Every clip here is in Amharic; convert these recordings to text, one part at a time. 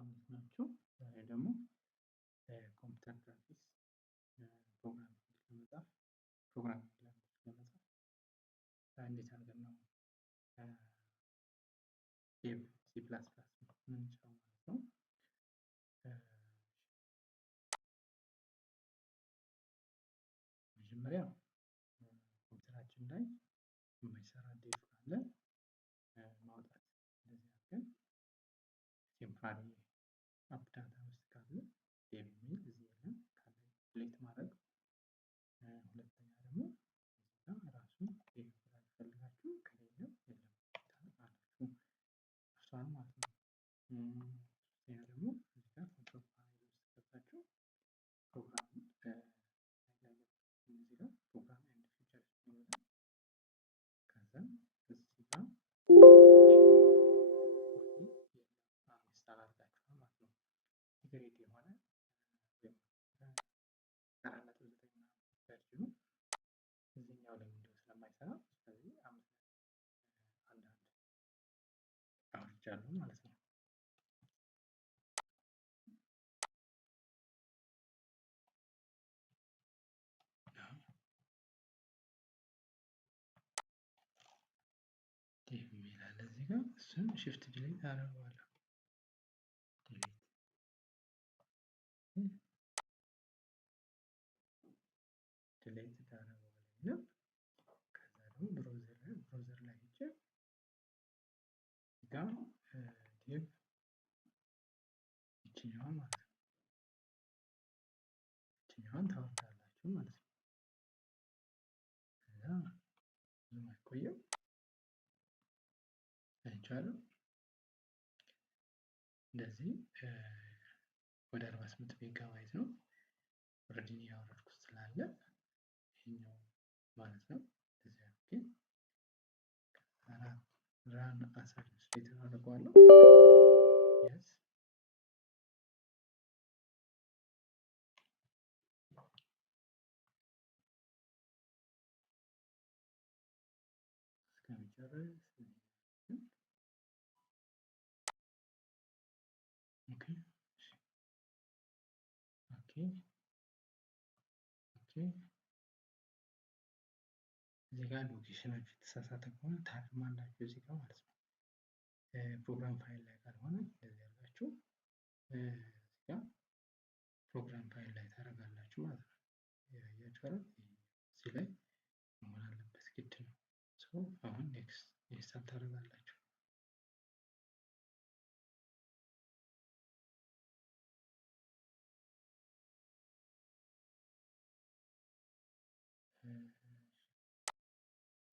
ሰላም እንዴት ናችሁ? ዛሬ ደግሞ ኮምፒውተር ግራፊክስ ፕሮግራም ለመጻፍ እንዴት አድርገን ነው ዴቭ ሲ ፕላስ ፕላስ የምንችለው ማለት ነው። መጀመሪያ ኮምፒውተራችን ላይ የማይሰራ ዴቭ ካለ ማውጣት እንደዚህ አድርገን ቴምፖራሪ አፕ ዳታ ውስጥ ካለ ዴቭ የሚል እዚህ የለም ካለ ዲሊት ማድረግ። ሁለተኛ ደግሞ እዚህ ጋር ራሱን ዴቭ ፈልጋችሁ ከሌለ የለም አላችሁ እሷን ማለት ነው። ሶስተኛ ደግሞ እዚህ ጋር ፎቶ ፋይል ውስጥ ገብታችሁ ፕሮግራም እዚህ ጋር ፕሮግራም ኤንድ ፊቸርስ ይኖራል። ከዛ እዚህ ጋር ኢንስታል አድርጋችኋል ማለት ነው። ሲክሬት የሆነ ወይም 4.9 ቨርዥኑ እዚህኛው ላይ ዊንዶውስ ስለማይሰራ ስለዚህ 5.11 አውርጃለሁ ማለት ነው። ዴቭ የሚል አለ እዚህ ጋር እሱን ሽፍት ዲሊት አደርገዋለሁ። ዲሊት አደርገዋለሁ። ከዛ ደግሞ ብሮዘር ላይ ሄጄ ጋር ዴቭ ይችኛዋን ማለት ነው ይችኛዋን ታወርዳላችሁ ማለት ነው። ከዛ ብዙም አይቆይም አይቻልም። እንደዚህ ወደ 48 ሜጋባይት ነው ኦልሬዲ ያወረድኩት ስላለ ይሄኛው ማለት ነው። እንደዚህ አድርጌ ራን አስ አድሚኒስትሬተር አደርገዋለሁ። የስ እስከሚጨርስ ኦኬ እዚህ ጋር ሎኬሽናችሁ የተሳሳተ ከሆነ ታርማላችሁ እዚህ ጋር ማለት ነው። ፕሮግራም ፋይል ላይ ካልሆነ እንደዚህ አድርጋችሁ እዚህ ጋር ፕሮግራም ፋይል ላይ ታደርጋላችሁ ማለት ነው። ያያችሁ እዚህ ላይ መሆን አለበት ግድ ነው። አሁን ኔክስት ኢንስታል ታደርጋላችሁ።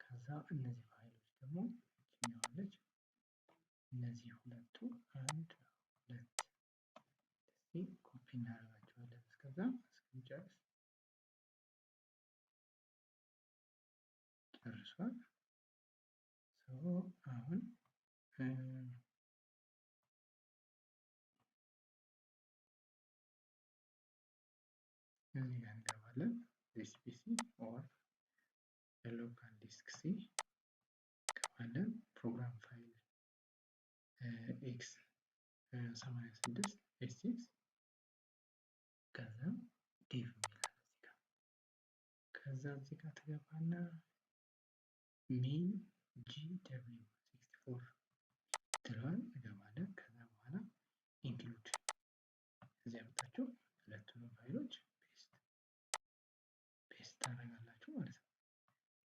ከዛ እነዚህ ፋይሎች ደግሞ ይችኛዋለች እነዚህ ሁለቱ አንድ ሁለት እዚህ ኮፒ እናደርጋቸዋለን እስከዛ እስክንጨርስ ጨርሷል። አሁን እዚህ ጋር እንገባለን። this PC or local disk C እንገባለን። ፕሮግራም ፋይል x86 h6 ከዛ ዴቭ የሚላል እዚህ ጋር ከዛ እዚህ ጋር ትገባና ሜን GW64 ትለዋል እንገባለን። ከዛ በኋላ ኢንክሉድ እዚህ አመጣችሁ ሁለቱንም ፋይሎች ፔስት ታደርጋላችሁ ማለት ነው።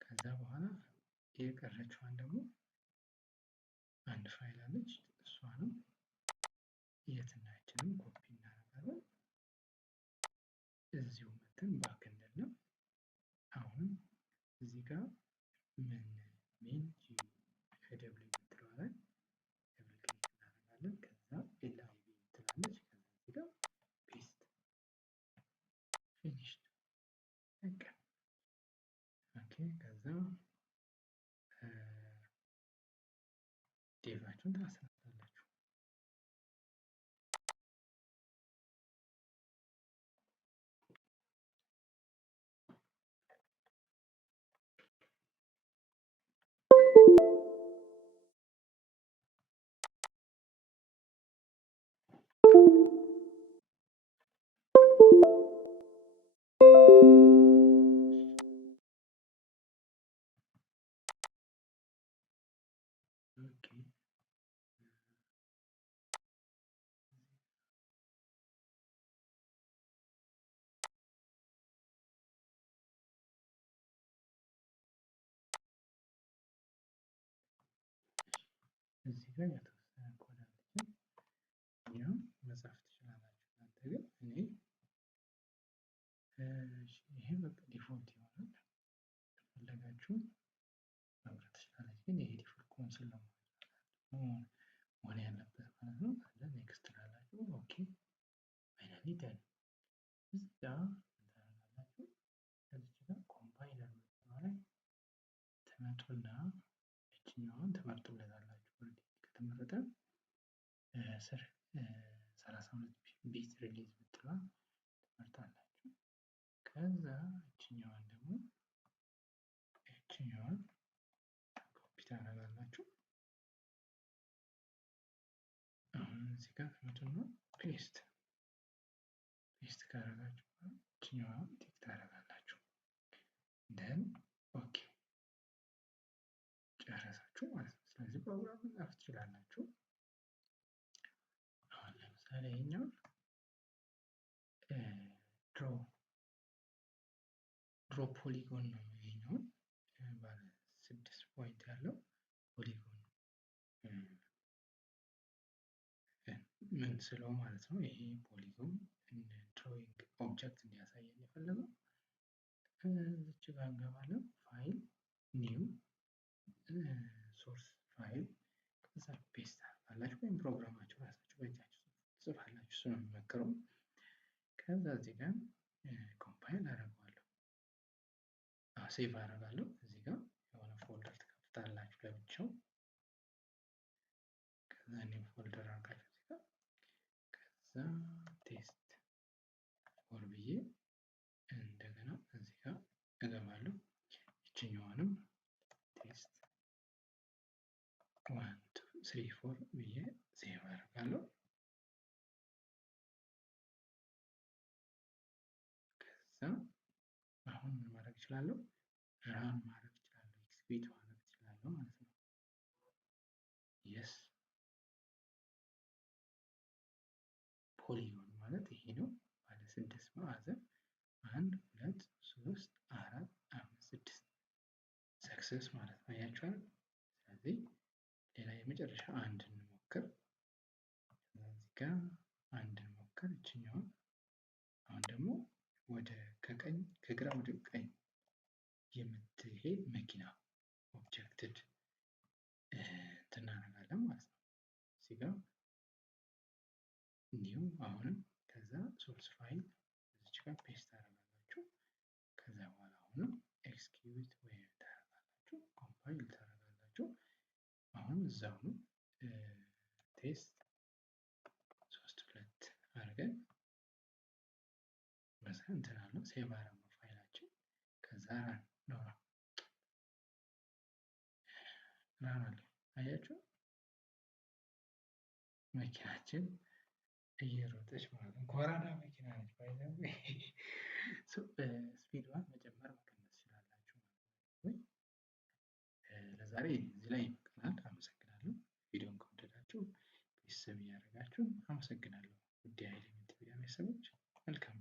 ከዛ በኋላ የቀረችዋን ደግሞ አንድ ፋይል አለች እሷንም የትናችንም ኮፒ እናደርጋለን። እዚሁ መተን ባክ እንልና አሁን እዚህ ጋር ሜን GW የምትለዋ ላይ ደብል ክሊክ እናደርጋለን። ከዛ ኤልአይቪ ትላለች። ከዛ እዚህ ጋር ፔስት ፊኒሽድ በቃ ኦኬ። ከዛ ዴቫችሁን ታስነሳላችሁ። እዚህ ጋር የተወሰነ ኮድ አለች። ያው መጻፍ ትችላላችሁ እናንተ ግን እኔ ይሄ በቃ ዲፎልት ይሆናል። ከፈለጋችሁ መምረጥ ትችላላችሁ። ግን ይሄ ዲፎልት ኮንሶል ነው መሆን ያለበት ማለት ነው። ከዛ ኔክስት ትላላችሁ። ኦኬ ፋይናሊ ደን። እዚህ ጋር ታደርጋላችሁ። ከዚህ ጋር ኮምፓይለር ላይ ትመጡና እችኛዋን ትመርጡለታላችሁ። ከተመረጠ ስር 32 ቢት ሪሊዝ ብትሏል ትመርጣላችሁ። ከዛ እችኛዋን ደግሞ ኮፒ ታደርጋላችሁ። አሁን እዚህ ጋር ትመጡና ፔስት ካደረጋችሁ እችኛዋን ቲክ ታደርጋላችሁ። ደን ኦኬ ጨረሳችሁ ማለት ነው። ስለዚህ ፕሮግራም መጻፍ ትችላላችሁ። አሁን ለምሳሌ ይሄኛውን ድሮ ፖሊጎን ነው። ይሄኛውን ባለ 6 ፖይንት ያለው ፖሊጎን ምን ስለው ማለት ነው። ይሄ ፖሊጎን ድሮይንግ ኦብጀክት እንዲያሳየን የፈለገው እዚች ጋር እንገባለን። ፋይል ኒው ሶርስ ፋይል ከዛ ፔስት አድርጋላችሁ ወይም ፕሮግራማችሁ ራሳችሁ በእጃችሁ ጽፋላችሁ። እሱ ነው የሚመከረው። ከዛ እዚህ ጋር ኮምፓይል አደርገዋለሁ፣ ሴቭ አደርጋለሁ። እዚህ ጋር የሆነ ፎልደር ትከፍታላችሁ ለብቻው። ከዛ ኒው ፎልደር አድርጋችሁ እዚህ ጋር ከዛ ቴስት ፎር ብዬ እንደገና እዚህ ጋር እገባለሁ። ይችኛዋንም ቴስት 1 2 3 4 ብዬ ሴቭ አደርጋለሁ። ከዛ አሁን ምን ማድረግ እችላለሁ? ራን ማድረግ እችላለሁ፣ ኤክስኪዩት ማድረግ እችላለሁ ማለት ነው። የስ ፖሊጎን ማለት ይሄ ነው። ባለ 6 ማዕዘን 1 2 3 4 5 6 ሰክሰስ ማለት ነው። አያችኋል? ስለዚህ ሌላ የመጨረሻ አንድ እንሞክር። እዚህ ጋር አንድ እንሞክር እችኛውን። አሁን ደግሞ ወደ ከግራ ወደ ቀኝ የምትሄድ መኪና ኦብጀክትድ እናደርጋለን ማለት ነው። እዚህ ጋር ኒው አሁንም ከዛ ሶርስ ፋይል እዚች ጋር ፔስት ታደርጋላችሁ። ከዛ በኋላ አሁንም ኤክስኪዩት ወይ ታደርጋላችሁ፣ ኮምፓይል ታደርጋላችሁ። አሁን እዛው ቴስት 3 2 አድርገን በዛ እንትን አለው ሴቭ አደረግነው ፋይላችን። ከዛ ራን አለ። አያችሁ መኪናችን እየሮጠች ማለት ነው። ኮራዳ መኪና ነች። ባይዘው ስፒድዋን መጨመር መቀነስ ትችላላችሁ ማለት ነው። ለዛሬ እዚህ ላይ ይበቃናል። አመሰግናለሁ። ቪዲዮን ከወደዳችሁ ቤተሰብ እያደረጋችሁ አመሰግናለሁ። ውድ የኃይሌ ሚዲያ ቤተሰቦች መልካም